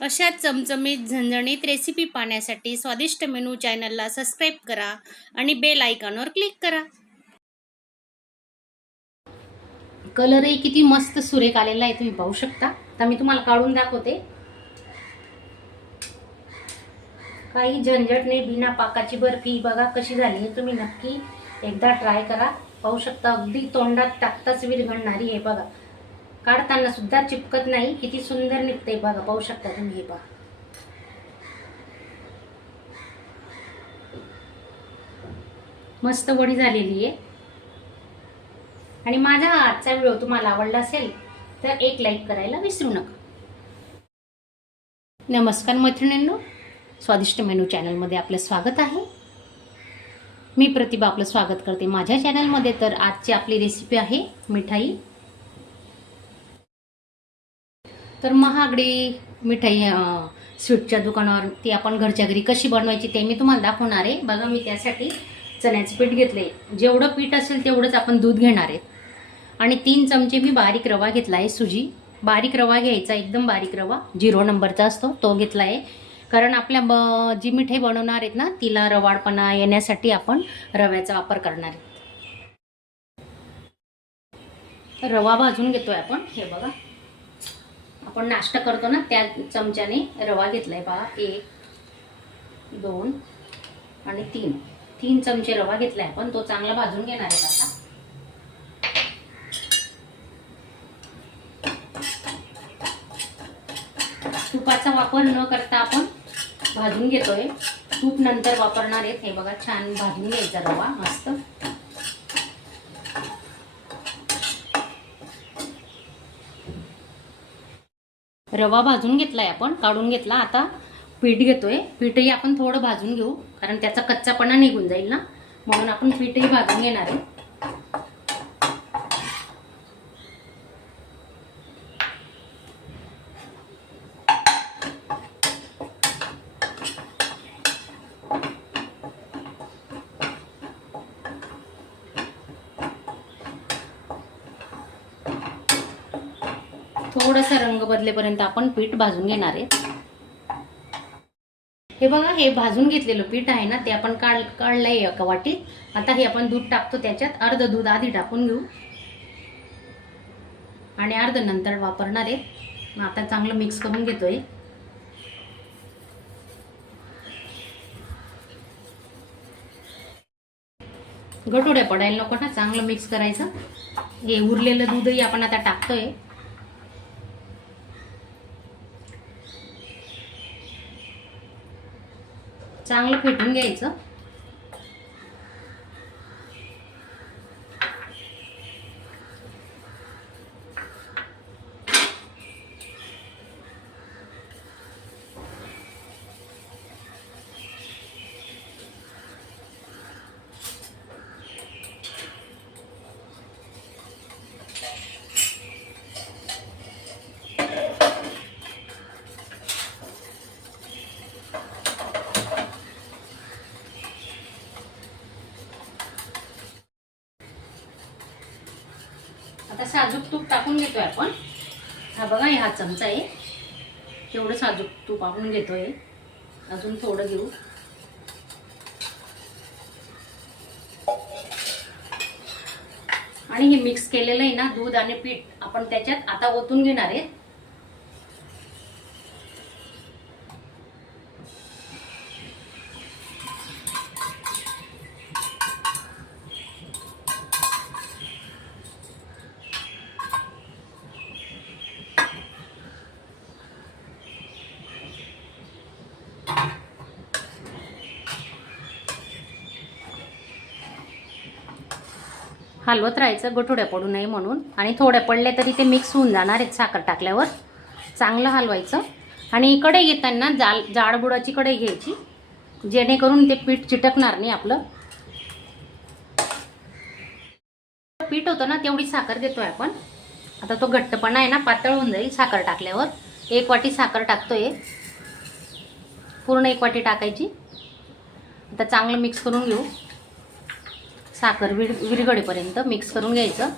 अशा चमचमीत झणझणीत रेसिपी पाहण्यासाठी स्वादिष्ट मेनू चॅनलला सबस्क्राईब करा आणि बेल आयकॉनवर क्लिक करा. कलरही किती मस्त सुरेख आलेला आहे, तुम्ही पाहू शकता. आता मी तुम्हाला काढून दाखवते. काही झंझट नाही, बिना पाकाची बर्फी बघा कशी झाली आहे. तुम्ही नक्की एकदा ट्राय करा. पाहू शकता अगदी तोंडात टाकताच विरघळणारी आहे बघा. काढताना सुद्धा चिपकत नाही, किती सुंदर निघते बघा. पाहू शकता तुम्ही, हे पहा. मस्त वडी झालेली आहे. आणि माझा आजचा व्हिडिओ तुम्हाला आवडला असेल तर एक लाईक करायला विसरू नका. नमस्कार मैत्रिणींनो, स्वादिष्ट मेनू चॅनलमध्ये आपलं स्वागत आहे. मी प्रतिभा आपलं स्वागत करते माझ्या चॅनलमध्ये. तर आजची आपली रेसिपी आहे मिठाई. तर महागडी मिठाई स्वीटच्या दुकानावर ती आपण घरच्या घरी कशी बनवायची ते मी तुम्हाला दाखवणार आहे. बघा, मी त्यासाठी चण्याचे पीठ घेतले. जेवढं पीठ असेल तेवढंच आपण दूध घेणार आहे. आणि 3 चमचे मी बारीक रवा घेतला आहे. सुजी बारीक रवा घ्यायचा, एकदम बारीक रवा 0 नंबरचा असतो तो घेतला आहे. कारण आपल्या जी मिठाई बनवणार आहेत ना, तिला रवाळपणा येण्यासाठी आपण रव्याचा वापर करणार आहे. रवा भाजून घेतोय आपण. हे बघा, आपण नाश्ता करतो ना त्या चमच्याने रवा घेतलाय बघा. 1 2 आणि 3 चमचे रवा घेतलाय आपण. तो चांगला भाजून घेणार आहे आता. तुपाचा वापर न करता आपण भाजून घेतोय. तूप नंतर वापरणार आहेत. हे बघा, छान भाजून घ्यायचा रवा मस्त. रवा भाजून घेतलाय आपण, काढून घेतला. आता पीठ घेतोय. पीठही आपण थोडं भाजून घेऊ, कारण त्याचा कच्चापणा निघून जाईल ना, म्हणून आपण पीठही भाजून घेणार आहे. थोडासा रंग बदलेपर्यंत आपण पीठ भाजून घेणार आहे. हे बघा, हे भाजून घेतलेलं पीठ आहे ना, ते आपण काढलंय एका वाटीत. आता हे आपण दूध टाकतो त्याच्यात. अर्ध दूध आधी टाकून घेऊ आणि अर्ध नंतर वापरणार आहे. मग आता चांगलं मिक्स करून घेतोय. गठोड्या पडायला नको ना, चांगलं मिक्स करायचं. हे उरलेलं दूधही आपण आता टाकतोय. चांगलं फेटून घ्यायचं. आता साजूक तूप टाकून घेतोय आपण. हा बघा, हा चमचा आहे तेवढं साजूक तूप आपण घेतोय. अजून थोडं घेऊ. आणि हे मिक्स केलेलं आहे ना दूध आणि पीठ, आपण त्याच्यात आता ओतून घेणार आहे. हलवत राहायचं, गठोड्या पडू नये म्हणून. आणि थोड्या पडल्या तरी ते मिक्स होऊन जाणार आहेत साखर टाकल्यावर. चांगलं हलवायचं. आणि कढई घेताना जाडबुडाची कढई घ्यायची, जेणेकरून ते पीठ चिटकणार नाही आपलं. पीठ होतं ना तेवढी साखर देतोय आपण. आता तो घट्टपणा आहे ना पातळ होऊन जाईल साखर टाकल्यावर. 1 वाटी साखर टाकतोय, पूर्ण 1 वाटी टाकायची. आता चांगलं मिक्स करून घेऊ. साखर विरघळेपर्यंत मिक्स करून घ्यायचं.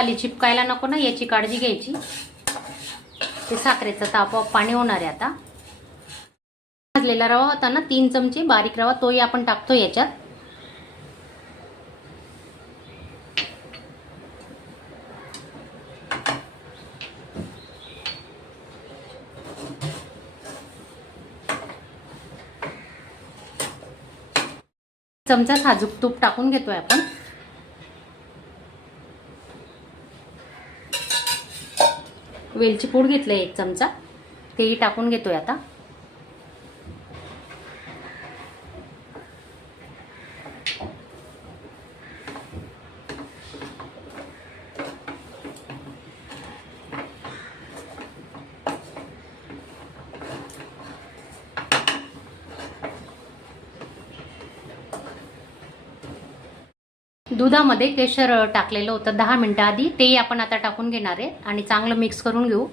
खाली चिपकायला नको ना, याची काळजी घ्यायची. ते साखरेचं तापवाप पाणी होणार आहे आता. भाजलेला रवा होता ना 3 चमचे बारीक रवा, तोही आपण टाकतो याच्यात. चमचा साजूक तूप टाकून घेतोय आपण. वेलची पूड घेतलंय 1 चमचा, तेही टाकून घेतोय आता. दुधामध्ये केशर टाकलेलं होतं 10 मिनिटं आधी, तेही आपण आता टाकून घेणार आहे आणि चांगलं मिक्स करून घेऊ.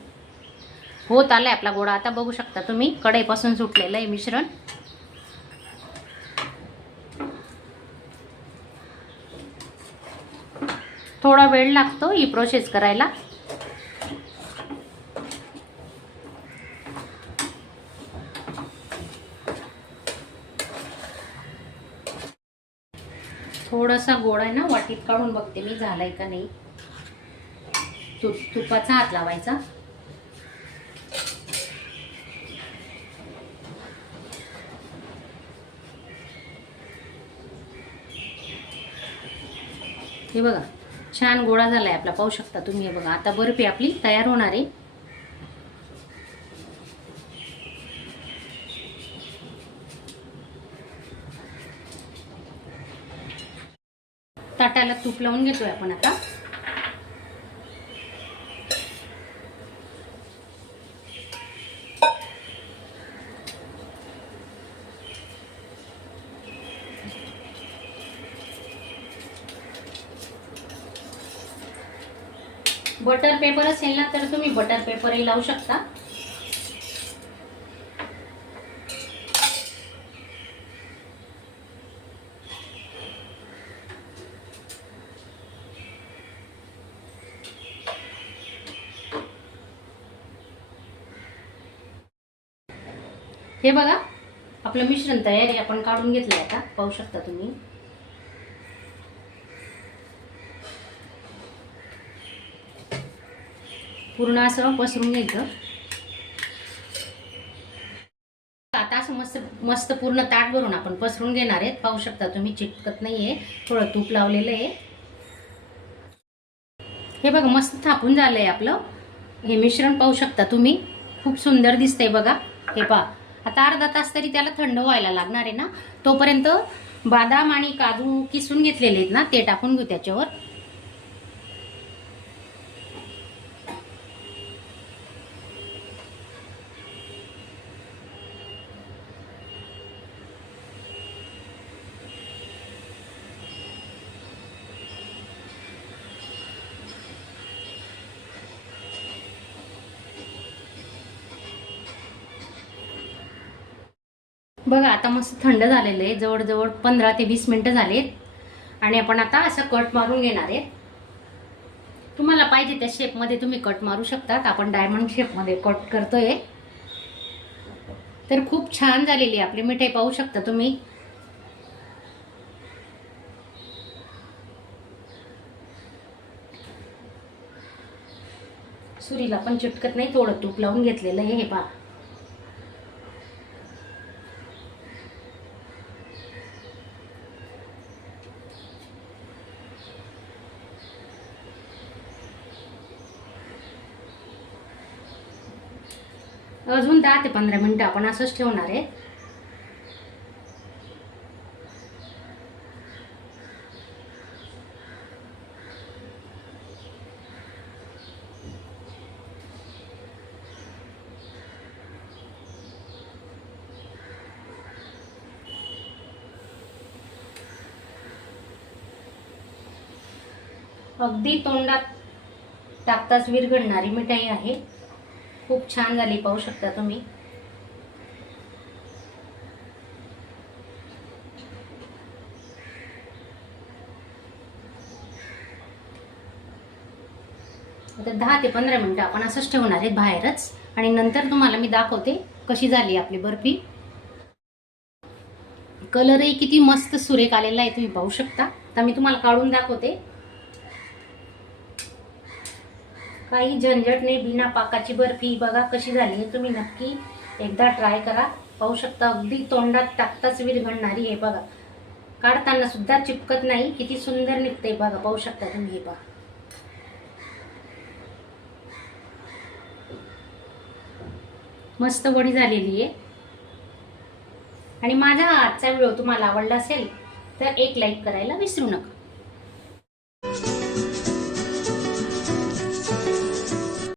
होत आलाय आपला गोळा. आता बघू शकता तुम्ही, कढईपासून सुटलेलं आहे मिश्रण. थोडा वेळ लागतो ही प्रोसेस करायला. थोडासा गोळा आहे ना वाटीत काढून बघते मी, झालाय का नाही. तुपाचा हात लावायचा. हे बघा छान गोळा झालाय आपला, पाहू शकता तुम्ही. हे बघा आता बर्फी आपली तयार होणार आहे. ताटाला तूप लावून घेतोय आपण आता. बटर पेपर असेल ना तर तुम्ही बटर पेपरही लावू शकता. हे बघा आपलं मिश्रण तयार आहे, आपण काढून घेतलंय आता, पाहू शकता तुम्ही. पूर्ण असं पसरून घ्यायचं. आता असं मस्त मस्त पूर्ण ताट भरून आपण पसरून घेणार आहेत. पाहू शकता तुम्ही, चिटकत नाहीये, थोडं तूप लावलेलं आहे. हे बघा मस्त थापून झालंय आपलं हे मिश्रण, पाहू शकता तुम्ही. खूप सुंदर दिसतंय बघा. हे पहा, आता अर्धा तास तरी त्याला थंड व्हायला लागणार आहे ना. तोपर्यंत बदाम आणि काजू किसून घेतलेले आहेत ना, ते टाकून घेऊ त्याच्यावर. बघा आता मस्त थंड झालेलं आहे, जवळजवळ 15 ते 20 मिनिटं झालेत. आणि आपण आता असं कट मारून घेणार आहे. तुम्हाला पाहिजे त्या शेपमध्ये तुम्ही कट मारू शकतात. आपण डायमंड शेपमध्ये कट करतोय. तर खूप छान झालेली आपली मिठाई, पाहू शकता तुम्ही. सुरीला पण चिटकत नाही, थोडं तूप लावून घेतलेलं आहे. हे पहा, अजून 10 ते 15 मिनिटं आपण असंच ठेवणार आहे. अगदी तोंडात टाकताच विरघळणारी मिठाई आहे. खूप छान झाली, पाहू शकता तुम्ही. तर 10 ते 15 मिनटं आपण असंच ठेवणार आहे बाहेरच, आणि नंतर तुम्हाला मी दाखवते कशी झाली आपली बर्फी. कलरही किती मस्त सुरेख आलेला आहे, तुम्ही पाहू शकता. आता मी तुम्हाला काढून दाखवते. काही झंझट नाही, बिना पाकाची बर्फी. बघा कशी झाली आहे, तुम्ही नक्की एकदा ट्राय करा. पाहू शकता अगदी तोंडात टाकताच विरघळणारी आहे. बघा काढताना सुद्धा चिपकत नाही, किती सुंदर निघते बघा. पाहू शकता तुम्ही, हे पहा. मस्त वडी झालेली आहे. आणि माझा आजचा व्हिडिओ तुम्हाला आवडला असेल तर एक लाईक करायला विसरू नका.